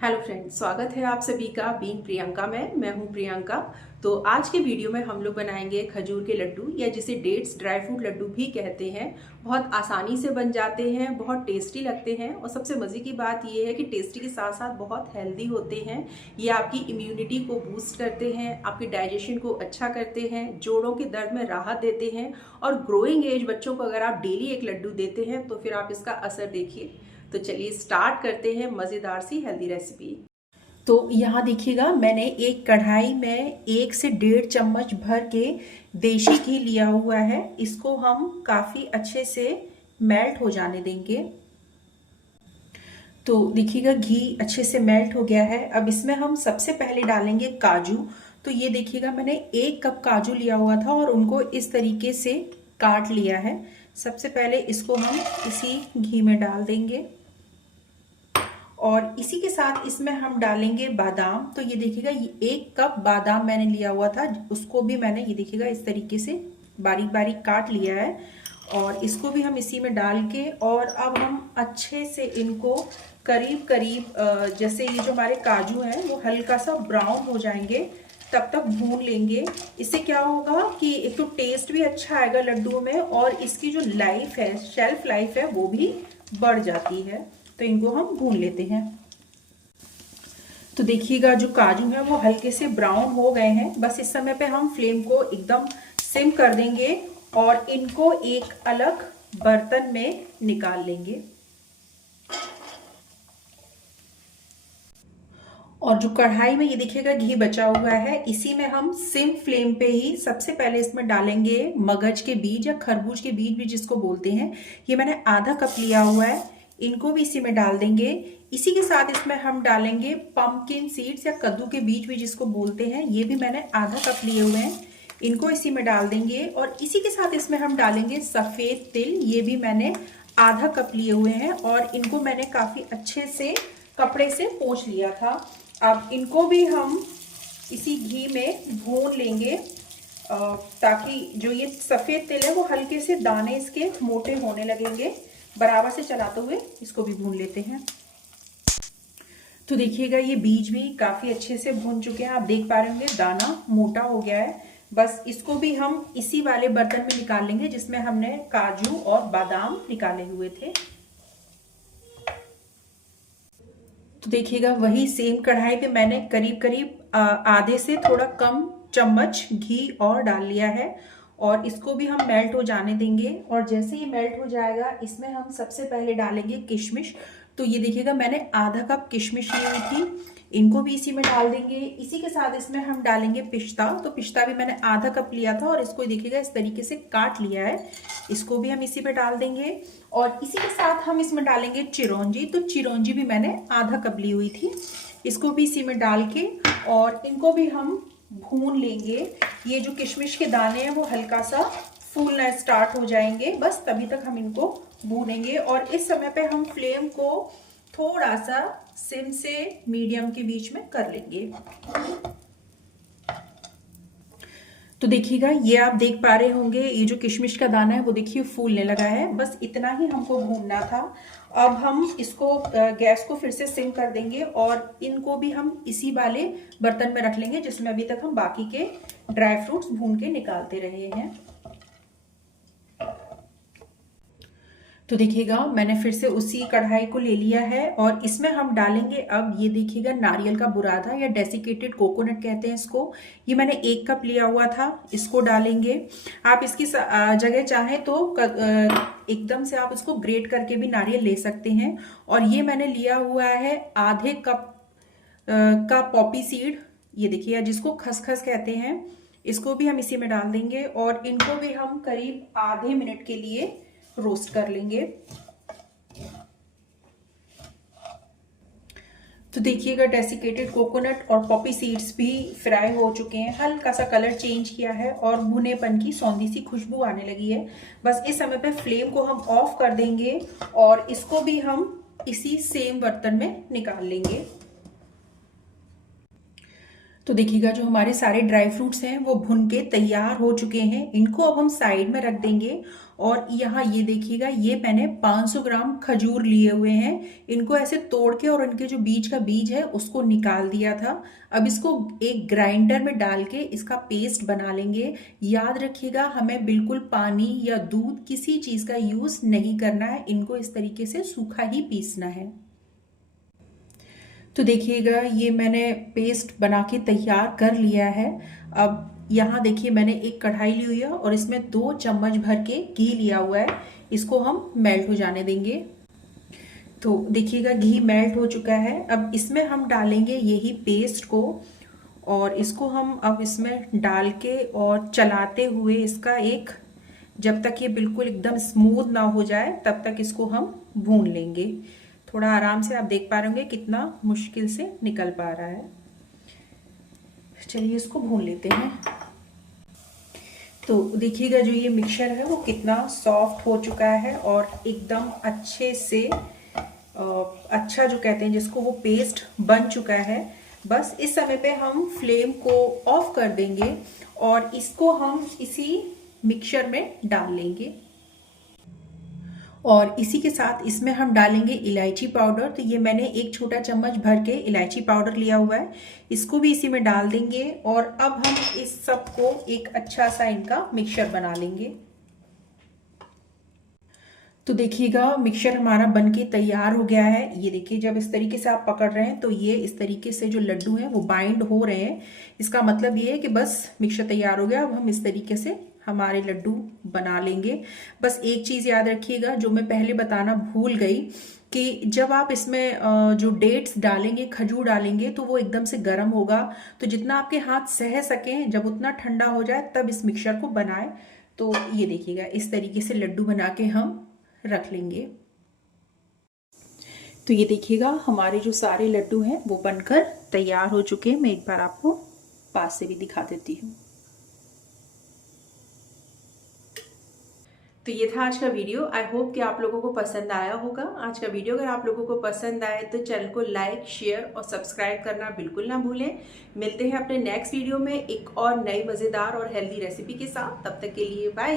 Hello friends, स्वागत है आप सभी का बीइंग प्रियंका में। मैं हूं प्रियंका। तो आज के वीडियो में हम लोग बनाएंगे खजूर के लड्डू या जिसे डेट्स ड्राई फ्रूट लड्डू भी कहते हैं। बहुत आसानी से बन जाते हैं, बहुत टेस्टी लगते हैं और सबसे मज़े की बात यह है कि टेस्टी के साथ साथ बहुत हेल्दी होते हैं। ये आपकी इम्यूनिटी को बूस्ट करते हैं, आपके डाइजेशन को अच्छा करते हैं, जोड़ों के दर्द में राहत देते हैं और ग्रोइंग एज बच्चों को अगर आप डेली एक लड्डू देते हैं तो फिर आप इसका असर देखिए। तो चलिए स्टार्ट करते हैं मज़ेदार सी हेल्दी रेसिपी। तो यहाँ देखिएगा, मैंने एक कढ़ाई में 1 से 1.5 चम्मच भर के देशी घी लिया हुआ है। इसको हम काफ़ी अच्छे से मेल्ट हो जाने देंगे। तो देखिएगा घी अच्छे से मेल्ट हो गया है। अब इसमें हम सबसे पहले डालेंगे काजू। तो ये देखिएगा, मैंने 1 कप काजू लिया हुआ था और उनको इस तरीके से काट लिया है। सबसे पहले इसको हम इसी घी में डाल देंगे और इसी के साथ इसमें हम डालेंगे बादाम। तो ये देखिएगा, ये 1 कप बादाम मैंने लिया हुआ था, उसको भी मैंने ये देखिएगा इस तरीके से बारीक बारीक काट लिया है और इसको भी हम इसी में डाल के और अब हम अच्छे से इनको करीब करीब जैसे ये जो हमारे काजू हैं वो हल्का सा ब्राउन हो जाएंगे तब तक भून लेंगे। इससे क्या होगा कि एक तो टेस्ट भी अच्छा आएगा लड्डुओं में और इसकी जो लाइफ है, शेल्फ लाइफ है, वो भी बढ़ जाती है। तो इनको हम भून लेते हैं। तो देखिएगा, जो काजू है वो हल्के से ब्राउन हो गए हैं। बस इस समय पे हम फ्लेम को एकदम सिम कर देंगे और इनको एक अलग बर्तन में निकाल लेंगे। और जो कढ़ाई में ये देखिएगा घी बचा हुआ है, इसी में हम सिम फ्लेम पे ही सबसे पहले इसमें डालेंगे मगज के बीज या खरबूज के बीज भी जिसको बोलते हैं। ये मैंने आधा कप लिया हुआ है, इनको भी इसी में डाल देंगे। इसी के साथ इसमें हम डालेंगे पंपकिन सीड्स या कद्दू के बीज भी जिसको बोलते हैं, ये भी मैंने आधा कप लिए हुए हैं, इनको इसी में डाल देंगे। और इसी के साथ इसमें हम डालेंगे सफ़ेद तिल, ये भी मैंने आधा कप लिए हुए हैं और इनको मैंने काफ़ी अच्छे से कपड़े से पोंछ लिया था। अब इनको भी हम इसी घी में भून लेंगे ताकि जो ये सफ़ेद तिल है वो हल्के से दाने इसके मोटे होने लगेंगे। बराबर से चलाते हुए इसको भी भून लेते हैं। तो देखिएगा, ये बीज भी काफ़ी अच्छे से भून चुके हैं। आप देख पा रहे होंगे दाना मोटा हो गया है। बस इसको भी हम इसी वाले बर्तन में निकाल लेंगे जिसमें हमने काजू और बादाम निकाले हुए थे। तो देखिएगा, वही सेम कढ़ाई पे मैंने करीब करीब आधे से थोड़ा कम चम्मच घी और डाल लिया है और इसको भी हम मेल्ट हो जाने देंगे। और जैसे ही मेल्ट हो जाएगा, इसमें हम सबसे पहले डालेंगे किशमिश। तो ये देखिएगा, मैंने आधा कप किशमिश ली हुई थी, इनको भी इसी में डाल देंगे। इसी के साथ इसमें हम डालेंगे पिस्ता। तो पिस्ता भी मैंने आधा कप लिया था और इसको देखिएगा इस तरीके से काट लिया है, इसको भी हम इसी पे डाल देंगे। और इसी के साथ हम इसमें डालेंगे चिरौंजी। तो चिरौंजी भी मैंने आधा कप ली हुई थी, इसको भी इसी में डाल के और इनको भी हम भून लेंगे। ये जो किशमिश के दाने हैं वो हल्का सा फूलना स्टार्ट हो जाएंगे, बस तभी तक हम इनको भूनेंगे। और इस समय पे हम फ्लेम को थोड़ा सा सिम से मीडियम के बीच में कर लेंगे। तो देखिएगा, ये आप देख पा रहे होंगे, ये जो किशमिश का दाना है वो देखिए फूलने लगा है। बस इतना ही हमको भूनना था। अब हम इसको गैस को फिर से सिम कर देंगे और इनको भी हम इसी वाले बर्तन में रख लेंगे जिसमें अभी तक हम बाकी के ड्राई फ्रूट्स भून के निकालते रहे हैं। तो देखिएगा, मैंने फिर से उसी कढ़ाई को ले लिया है और इसमें हम डालेंगे अब ये देखिएगा नारियल का बुरादा या डेसिकेटेड कोकोनट कहते हैं इसको। ये मैंने 1 कप लिया हुआ था, इसको डालेंगे। आप इसकी जगह चाहें तो एकदम से आप इसको ग्रेट करके भी नारियल ले सकते हैं। और ये मैंने लिया हुआ है आधे कप का पॉपी सीड, ये देखिए जिसको खसखस कहते हैं, इसको भी हम इसी में डाल देंगे और इनको भी हम करीब आधे मिनट के लिए रोस्ट कर लेंगे। तो देखिएगा, डेसिकेटेड कोकोनट और पॉपी सीड्स भी फ्राई हो चुके हैं, हल्का सा कलर चेंज किया है और भुनेपन की सौंधी सी खुशबू आने लगी है। बस इस समय पे फ्लेम को हम ऑफ कर देंगे और इसको भी हम इसी सेम बर्तन में निकाल लेंगे। तो देखिएगा, जो हमारे सारे ड्राई फ्रूट्स हैं वो भुन के तैयार हो चुके हैं, इनको अब हम साइड में रख देंगे और यहाँ ये देखिएगा, ये मैंने 500 ग्राम खजूर लिए हुए हैं। इनको ऐसे तोड़ के और इनके जो बीच का बीज है उसको निकाल दिया था। अब इसको एक ग्राइंडर में डाल के इसका पेस्ट बना लेंगे। याद रखिएगा, हमें बिल्कुल पानी या दूध किसी चीज़ का यूज़ नहीं करना है, इनको इस तरीके से सूखा ही पीसना है। तो देखिएगा, ये मैंने पेस्ट बना के तैयार कर लिया है। अब यहाँ देखिए, मैंने एक कढ़ाई ली हुई है और इसमें 2 चम्मच भर के घी लिया हुआ है। इसको हम मेल्ट हो जाने देंगे। तो देखिएगा, घी मेल्ट हो चुका है। अब इसमें हम डालेंगे यही पेस्ट को और इसको हम अब इसमें डाल के और चलाते हुए इसका एक, जब तक ये बिल्कुल एकदम स्मूथ ना हो जाए तब तक इसको हम भून लेंगे। थोड़ा आराम से, आप देख पा रहे होंगे कितना मुश्किल से निकल पा रहा है। चलिए इसको भून लेते हैं। तो देखिएगा, जो ये मिक्सचर है वो कितना सॉफ्ट हो चुका है और एकदम अच्छे से अच्छा, जो कहते हैं जिसको, वो पेस्ट बन चुका है। बस इस समय पे हम फ्लेम को ऑफ कर देंगे और इसको हम इसी मिक्सचर में डाल लेंगे। और इसी के साथ इसमें हम डालेंगे इलायची पाउडर। तो ये मैंने 1 छोटा चम्मच भर के इलायची पाउडर लिया हुआ है, इसको भी इसी में डाल देंगे। और अब हम इस सब को एक अच्छा सा इनका मिक्सचर बना लेंगे। तो देखिएगा, मिक्सचर हमारा बनके तैयार हो गया है। ये देखिए, जब इस तरीके से आप पकड़ रहे हैं तो ये इस तरीके से जो लड्डू हैं वो बाइंड हो रहे हैं। इसका मतलब ये है कि बस मिक्सचर तैयार हो गया। अब हम इस तरीके से हमारे लड्डू बना लेंगे। बस एक चीज़ याद रखिएगा, जो मैं पहले बताना भूल गई, कि जब आप इसमें जो डेट्स डालेंगे, खजूर डालेंगे, तो वो एकदम से गर्म होगा। तो जितना आपके हाथ सह सकें, जब उतना ठंडा हो जाए तब इस मिक्सचर को बनाएं। तो ये देखिएगा, इस तरीके से लड्डू बना के हम रख लेंगे। तो ये देखिएगा, हमारे जो सारे लड्डू हैं वो बनकर तैयार हो चुके हैं। मैं एक बार आपको पास से भी दिखा देती हूँ। तो ये था आज का वीडियो। आई होप कि आप लोगों को पसंद आया होगा आज का वीडियो। अगर आप लोगों को पसंद आए तो चैनल को लाइक, शेयर और सब्सक्राइब करना बिल्कुल ना भूलें। मिलते हैं अपने नेक्स्ट वीडियो में एक और नई मज़ेदार और हेल्दी रेसिपी के साथ। तब तक के लिए बाय।